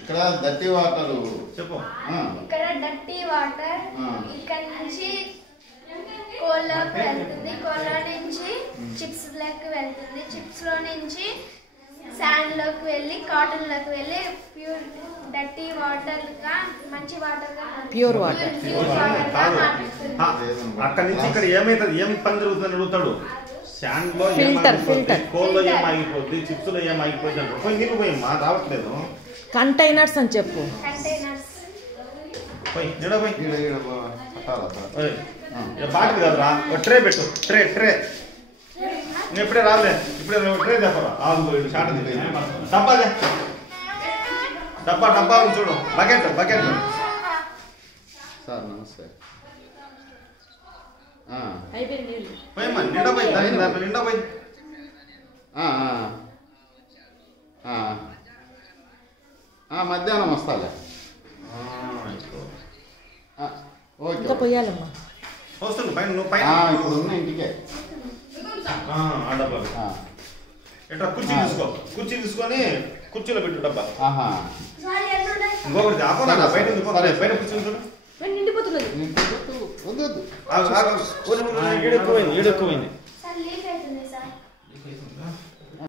ఇక్కడ dirty water చెప్పు. ఇక్కడ డర్టీ వాటర్ ఇక్కడ నుంచి కోల్లోకి వెళ్తుంది, కోల్లో నుంచి చిప్స్ లోకి వెళ్తుంది, చిప్స్ లో నుంచి శాండ్ లోకి వెళ్ళి కాటన్ లోకి వెళ్ళి ప్యూర్ డర్టీ వాటర్ గా మంచి వాటర్ గా ప్యూర్ వాటర్ అక్కడ నుంచి ఇక్కడ ఏమైతుంది, ఏం పని జరుగుతుందని అడుగుతాడు. శాండ్ లో ఫిల్టర్ కోల్లో ఏం ఆగిపోద్ది, చిప్స్ లో ఏం ఆగిపోద్ది అంటారు. పోయి నీకు పోయమ్మా, రావట్లేదు. కంటైనర్స్ అని చెప్పు. కంటైనర్స్ పోయి నిడపోయి పట్టాలా బాటిల్ కాదురా, ట్రే పెట్టు. ట్రే ట్రే నేను ఇప్పుడే రాలే, ఇప్పుడే ట్రే చెప్పరా. షార్ట్ డబ్బాలే, డబ్బా డబ్బా చూడు. బకెట్ బకెట్ సార్ నమస్తే. పోయమ్మా, నిండా పోయి దాంట్లో నిండా పోయి. మధ్యాహ్నం వస్తాలే. ఇంకా పోయాలమ్మా. వస్తుంది పైన, నువ్వు పైన ఇప్పుడు ఉన్న ఇంటికే. ఆ డబ్బా ఎట్లా కుర్చీ తీసుకో, కుర్చీ తీసుకొని కుర్చీలో పెట్టు డబ్బా. ఇంకొకటి ఆపదా బయట బయట కూర్చొని చూడు. నిండిపోతున్నది. వద్దు ఏడు ఎక్కువైంది.